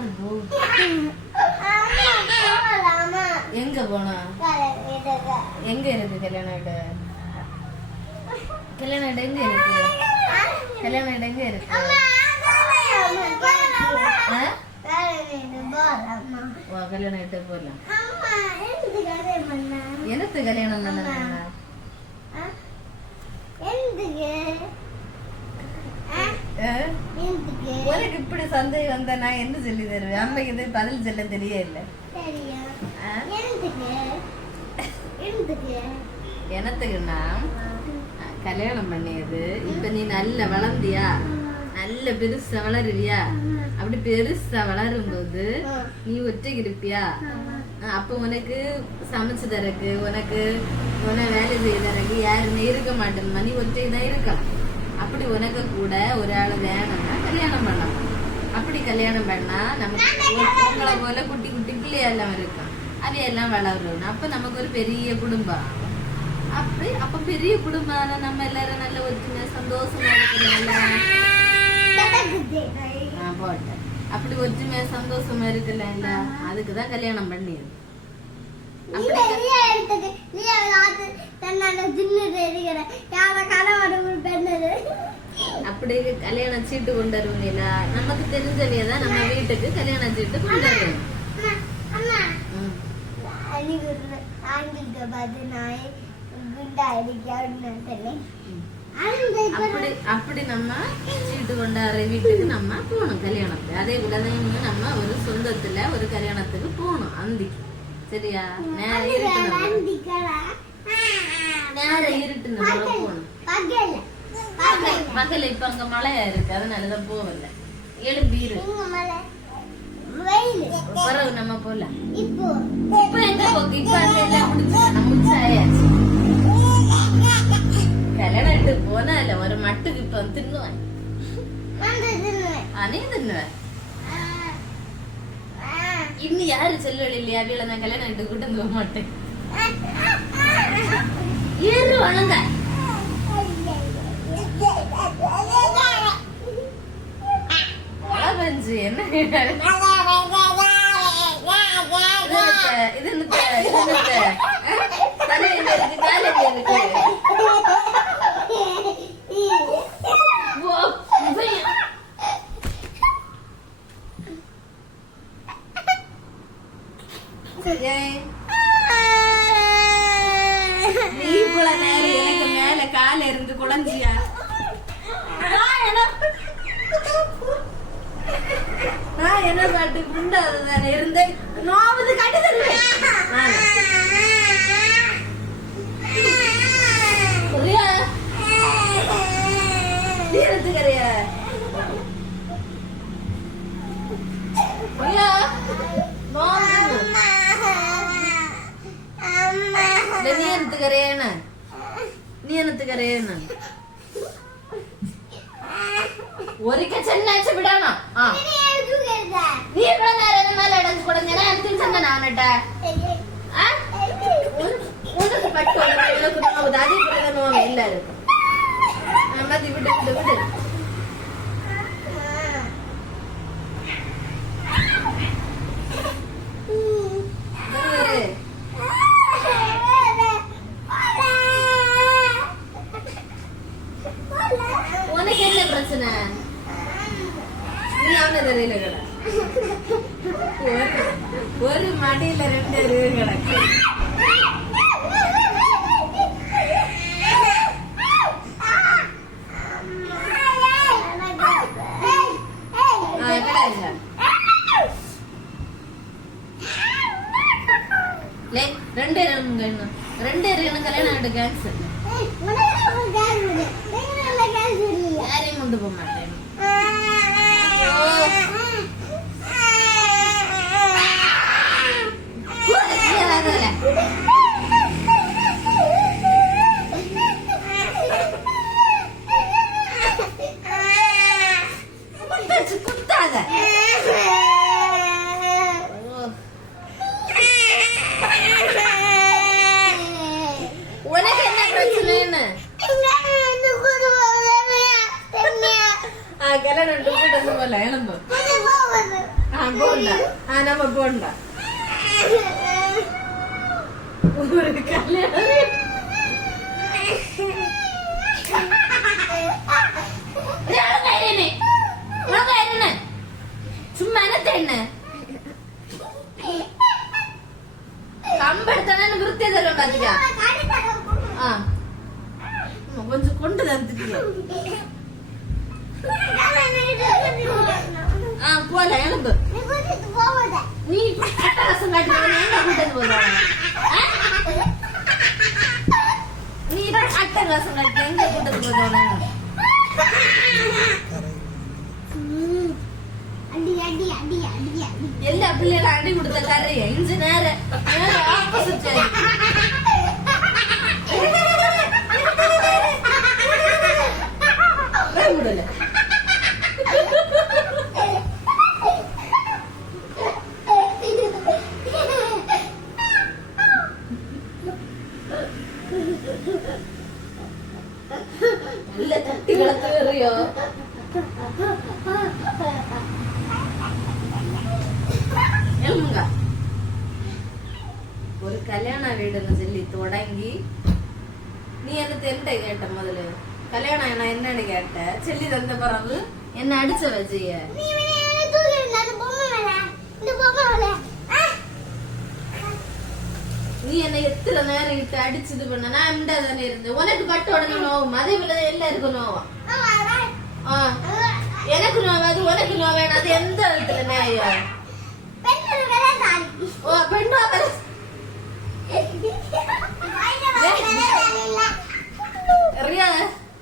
காது போ. எங்க போனா? எங்க இருக்கு கல்யாண வீடு? கல்யாண வீடு எங்க இருக்கு? கல்யாண வீடு எங்க இருக்கு? கல்யாண வீட்டு போலாம். எனக்கு கல்யாணம் பண்ண உனக்கு இப்படி சந்தேகம் வந்தா நான் என்ன சொல்லி தருவேன்? அம்மைக்கு இது பதில் சொல்ல தெரியல. எனத்துக்குன்னா கல்யாணம் பண்ணியது இப்ப நீ நல்ல வளர்ந்தியா, நல்ல பெருசா வளருவியா? அப்படி பெருசா வளரும் போது நீ ஒற்றைக்கு இருப்பியா? அப்ப உனக்கு சமைச்சு தரக்கு, உனக்கு வேலை செய்ய தரக்கு யாருன்னு இருக்க மாட்டேன்மா. நீ ஒற்றைக்கு தான் இருக்கலாம். அப்படி உனக்கு கூட ஒரு ஆள் வேணும்னா கல்யாணம் பண்ணலாம். அப்படி கல்யாணம் பண்ணா நமக்கு உங்களை போல குட்டி குட்டி பிள்ளையெல்லாம் இருக்கும், அவையெல்லாம் வளரும். அப்ப நமக்கு ஒரு பெரிய குடும்பம். அப்ப பெரிய குடும்பம் நம்ம எல்லாரும் நல்ல ஒற்றுமை சந்தோஷமா இருக்குல்ல. போட்டேன் அப்படி ஒற்றுமை சந்தோஷமா இருக்குல்ல, அதுக்குதான் கல்யாணம் பண்ணியது. அப்படி கல்யாண சீட்டு கொண்டு வருவீங்களா? நமக்கு தெரிஞ்சவையதான் நம்ம வீட்டுக்கு கல்யாண சீட்டு கொண்டு வருவோம். அப்படி நம்ம சீட்டு கொண்டாடுற வீட்டுக்கு நம்ம போகணும் கல்யாணத்துக்கு. அதே போலதான் நம்ம ஒரு சொந்தத்துல ஒரு கல்யாணத்துக்கு போகணும் அந்திக்கு. சரியா? நேரம் இருட்டு நம்ம போகணும். பகல் இப்ப அங்க மழையா இருக்கு, அதனாலதான் போகல. எழும்பீரு பிறகு நம்ம போலாம். இப்ப எங்க போக்கு? இப்ப எல்லாம் முடிச்சாயாச்சு. கல்யாணத்துக்கு போனா இல்ல ஒரு மட்டுக்கு இப்ப தின்னுவேன். நீ தின்னுவேன். இன்னும் யாரு செல்வழி இல்லையா? வீல நான் கல்யாணம் ஆகிட்டு கூட்டம் போக மாட்டேன். ஏறு வளங்க பஞ்சு என்ன இது தலையில இருக்கு காலையில இருக்கு. நீ இவ்வளவு நேரம் எனக்கு மேல கால இருந்து குழஞ்சியா? நான் என்ன பாட்டு குண்டாதுதானே இருந்தேன். நாவது கட்டி தருவேன். தீரத்துக்கறிய നീ എന്നത്തുകരയാണ് ഒരിക്കൽ ചെന്നാഴ്ച വിടാണോ? നീ ഇവിടെ നേരം മേലെ അടച്ചു കൂടെ ഞാൻ എനിക്ക് ചെന്നാണട്ടെ പറ്റുള്ളൂ ദാരി കൊടുക്കണോ എല്ലാരും മതി വിട് വിട് വിട്. உனக்கு என்ன பிரச்சனை? நீ அவனை தெரியல கிட ஒரு மடியில 2 அறிவு கிடக்கு. ரெண்டு கல்யாணம் ஆகிட்டு கேன்சர். யாரையும் கொண்டு போக மாட்டேன். குத்தாத உனக்கு என்ன பிரச்சனை? கல்யாணம் போல போண்டா நம்ம போண்டா ஒரு கல்யாணம் சும்மா என்ன கம்பெடுத்தானே விருத்தி தருவேன் பாத்தியா கொஞ்சம் கொண்டு தந்துட்டீங்க போல எலும்பு நீ அட்டகாசம் காட்டுறேன் நீ அட்டகாசம் காட்டுற எங்க கூட்டத்து போதோட எல்லா பிள்ளைகளும் அடி கொடுத்த கரைய இஞ்சு நேரம் ஆப்போசிட் விடல நல்ல தட்டி கிடத்துறியோ ஒரு கல்யாண வீடுன்னு சொல்லி தொடங்கி நீ என்ன தென்ட்ட கேட்ட முதல்ல கல்யாணம் நான் என்னன்னு கேட்ட சொல்லி தந்த பிறகு என்ன அடிச்ச வச்சிய நீ என்ன எத்தனை நேரம் இட்டு அடிச்சது பண்ண நான் இண்டா தானே இருந்தேன் உனக்கு பட்டு உடனே நோவும் அதே போல எல்லாருக்கும் நோவா எனக்கு நோவாது உனக்கு நோவேன் அது எந்த இடத்துல நியாயம் பெண்ணா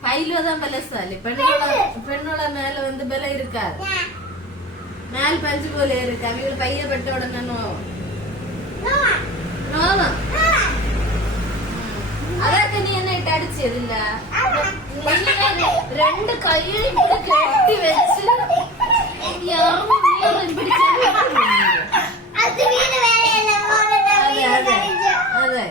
கையிலதான் பலசாலி பெண்ணோட மேல வந்து பலம் இருக்காது மேல் பஞ்சு போல இருக்கு அவங்க பைய பட்ட உடனே நோவம் அதாக்க நீ என்ன இட்டு அடிச்சது இல்ல ரெண்டு கையிலும் கட்டி வச்சு അതെ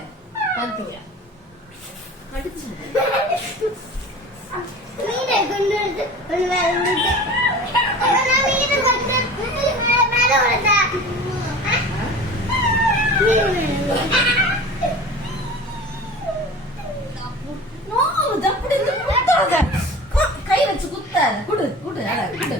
കൈ വെച്ച് കുത്താതെ കുട് കുട് അടാ കുട്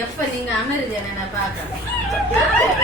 எப்ப நீங்க அமருது நான் பாக்கிறேன்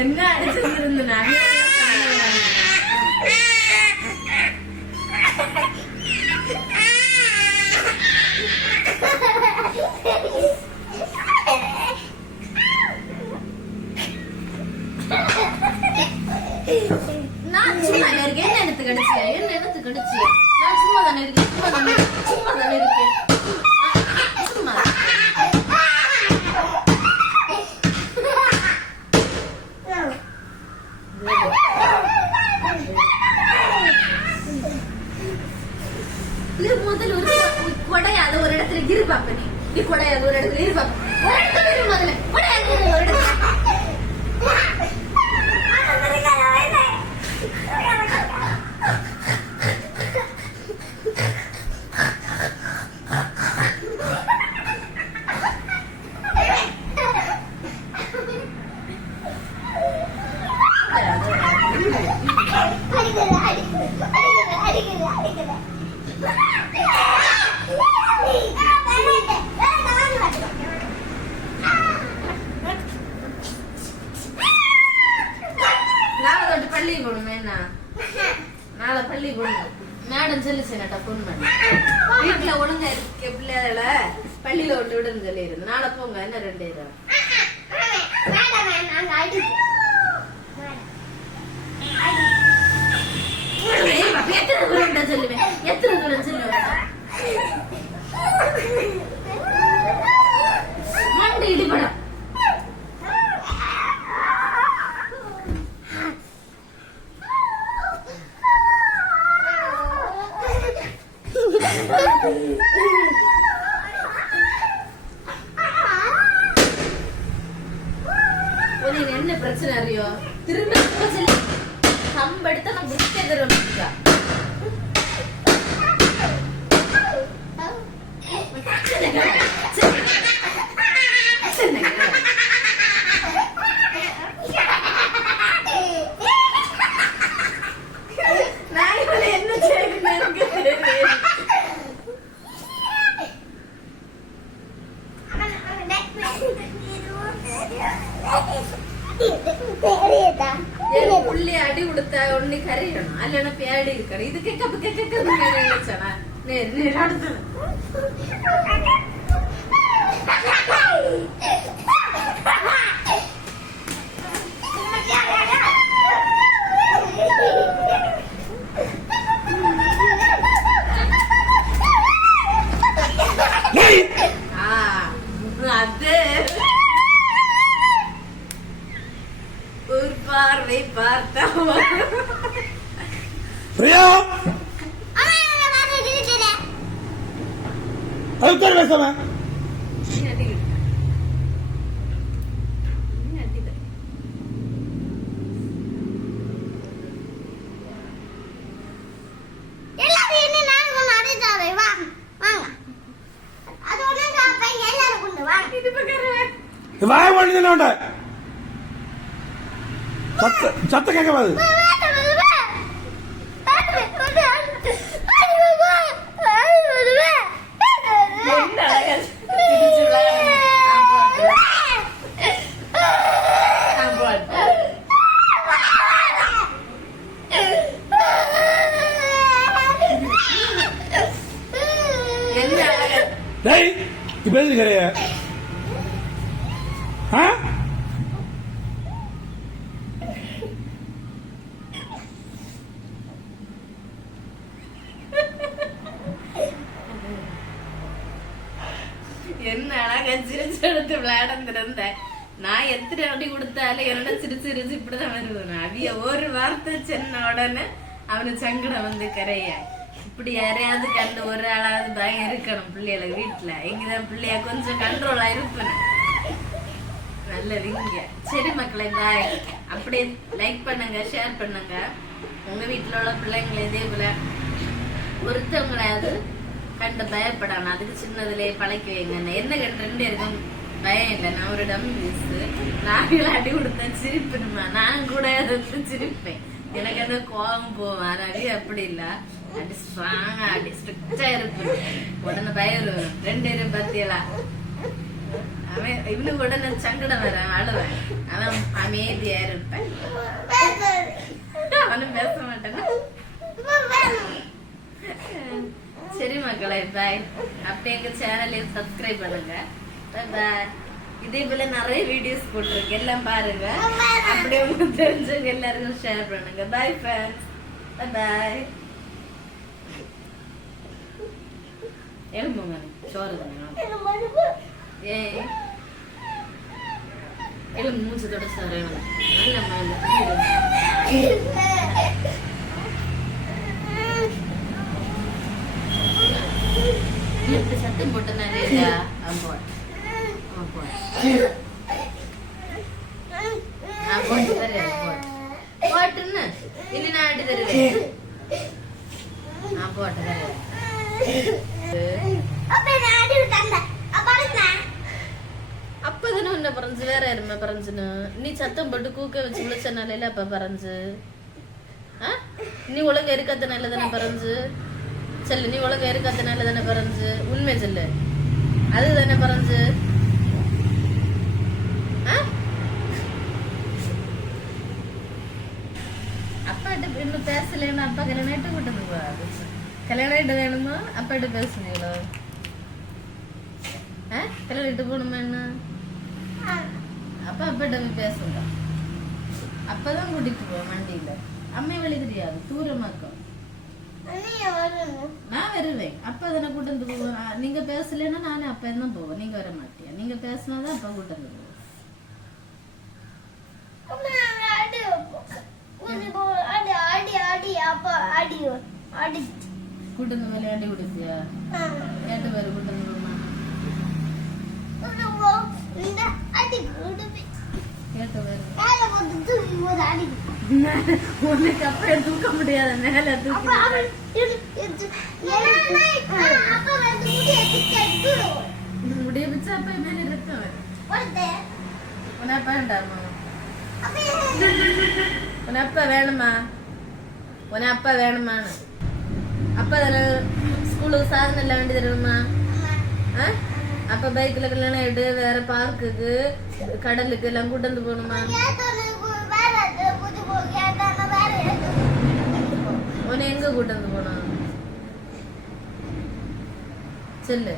என்ன அடிச்சிருந்த நான் சும்மா இருக்கேன் என்ன எடுத்து கிடைச்சு என்ன எடுத்து கிடைச்சு நான் சும்மா தானே இருக்கேன் சும்மா தானே இருக்கேன் சும்மா முதல்ல ஒரு கொடையாத ஒரு இடத்துல இருப்பாப்ப நீ கொடையாத ஒரு இடத்துல இருப்பாப்ப ஒரு இடத்துல இரு முதல்ல கொடையாத ஒரு இடத்துல நாளை பள்ளி போகணுமே என்ன நாளை பள்ளி போகணும் மேடம் சொல்லிச்சேனட்டா போன் பண்ணி வீட்டுல ஒழுங்கா இருக்க பிள்ளைகளை பள்ளியில விட்டு விடுன்னு சொல்லி இருந்து நாளை போங்க என்ன 2000 எத்தனை தூரம் சொல்லுவேன் எத்தனை தூரம் சொல்லுவேன் மண்டி இடிபடம் என்ன பிரச்சனை அறியோ திரும்ப கம்பெடுத்த நான் புத்தே தருவேன் புள்ளி அடி கொடுத்தா ஒண்ணு கரையணும் அல்லனா பேடி இருக்கணும் இது கேட்க நினைச்சானா அடுத்து அது ஒரு பார்வை பார்த்தா பிரியா அதுக்கு பேசாம வாய வாழ்ந்த சத்த கேட்காது இப்ப எது கிடையா என்ன அழகா சிரிச்சு எடுத்து விளையாட நான் எத்தனை அடி கொடுத்தாலும் என்னோட சிரிச்சு சிரிச்சு இப்படிதான் வருவேன் அவிய ஒரு வார்த்தை சொன்ன உடனே அவனு சங்கடம் வந்து கரைய இப்படி யாரையாவது கண்டு ஒரு ஆளாவது பயம் இருக்கணும் பிள்ளைகளுக்கு வீட்டுல இங்கதான் பிள்ளைய கொஞ்சம் கண்ட்ரோலா இருப்பேன் நல்லதுங்க. சரி மக்களை, பாய். அப்படியே லைக் பண்ணுங்க, ஷேர் பண்ணுங்க. உங்க வீட்டுல உள்ள பிள்ளைங்களை இதே போல ஒருத்தவங்களாவது கண்டு பயப்படாம அதுக்கு சின்னதுலயே பழக்கி வைங்க. என்ன கண்டு 2 இருக்கும் பயம் இல்லை. நான் ஒரு டம் மிஸ், நாங்கள் அடி கொடுத்தா சிரிப்பணுமா, நான் கூட சிரிப்பேன். எனக்கு அந்த கோபம் போவேன். அடி அப்படி இல்ல, அடி ஸ்ட்ராங்கா அடி ஸ்ட்ரிக்டா இருப்பேன். உடனே பயம் வரும். 2 பேரும் பத்தியெல்லாம் அவன் இவனுக்கு உடனே சங்கடம் வர அழுவேன். அவன் அமைதியா இருப்பேன். அவனும் பேச மாட்டேன். சரி மக்களை, பாய். அப்படியே எங்க சேனலையும் சப்ஸ்கிரைப் பண்ணுங்க. பாய். இதே போல நிறைய வீடியோஸ் போட்டிருக்கு, எல்லாம் பாருங்க. அப்படியே உங்களுக்கு தெரிஞ்சவங்க எல்லாருக்கும் ஷேர் பண்ணுங்க. பாய் ஃப்ரெண்ட்ஸ், பாய். எழும்புங்க, சோறு எலும்பு மூச்சத்தோட சார் இப்படி சத்தம் போட்டனாலே போட்டுன்னு இனி நான் ஆட்டி தருவேன். நான் போட்டு தருவேன். அப்பதானே உன்ன பறஞ்சு, வேற யாருமே பறஞ்சுன்னு நீ சத்தம் போட்டு கூக்க வச்சு விழிச்சனால அப்ப பறஞ்சு. நீ ஒழுங்கா இருக்கத்தனால தானே பறஞ்சு. சொல்லு, நீ ஒழுங்கா இருக்கத்தனால தானே பறஞ்சு. உண்மை சொல்லு, அதுதானே பறஞ்சு. அப்பாட்ட இன்னும் பேசலன்னு அப்பா கல்யாணம் கூட்டு போவாது. கல்யாணம் இட்டு வேணுமா அப்பா கிட்ட பேசுனீங்களோ? கல்யாணம் இட்டு போகணுமா என்ன? அப்பா அப்பாட்ட போய் பேசுங்க. அப்பதான் கூட்டிட்டு போவோம் வண்டியில. அம்மையை வழி தெரியாது, தூரமாக்கும். நான் வருவேன். அப்பா தானே கூட்டு போவேன். நீங்க பேசலன்னா நானே அப்பா தான் போவேன். நீங்க வர மாட்டியா? நீங்க பேசினாதான் அப்பா கூட்டு போவோம். கூட்டு விளையாண்டி கொடுத்தியா? கேட்டு பேரு கூட்டு போமா? கேட்டு பேரு உனக்கு அப்ப தூக்க முடியாத மேல முடிய வச்சு அப்ப மேல இருக்கவன் உனப்பா வேண்டாமா? உனப்பா வேணுமா? உனப்பா வேணுமான்னு அப்பா தானே ஸ்கூலுக்கு சாதனம் எல்லாம் வேண்டி தரணுமா? அப்ப பைக்ல கல்யாணம் ஆயிட்டு வேற பார்க்குக்கு கடலுக்கு எல்லாம் கூட்டு வந்து போகணுமா? உன்னை எங்க கூட்டு வந்து போனோம் சொல்லு.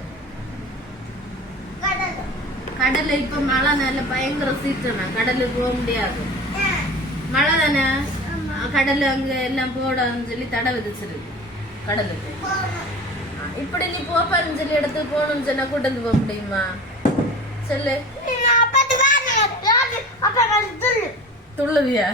கடல்ல இப்ப மழை நல்ல பயங்கர சீற்றனா, கடலுக்கு போக முடியாது. மழை தானே, கடல்ல அங்க எல்லாம் போடான்னு சொல்லி தடை விதிச்சிருக்கு கடலுக்கு. இப்படி நீ போப்பான்னு சொல்லி இடத்துக்கு போகணும்னு சொன்னா கூட்டு வந்து போக முடியுமா சொல்லு? துள்ளுவியா?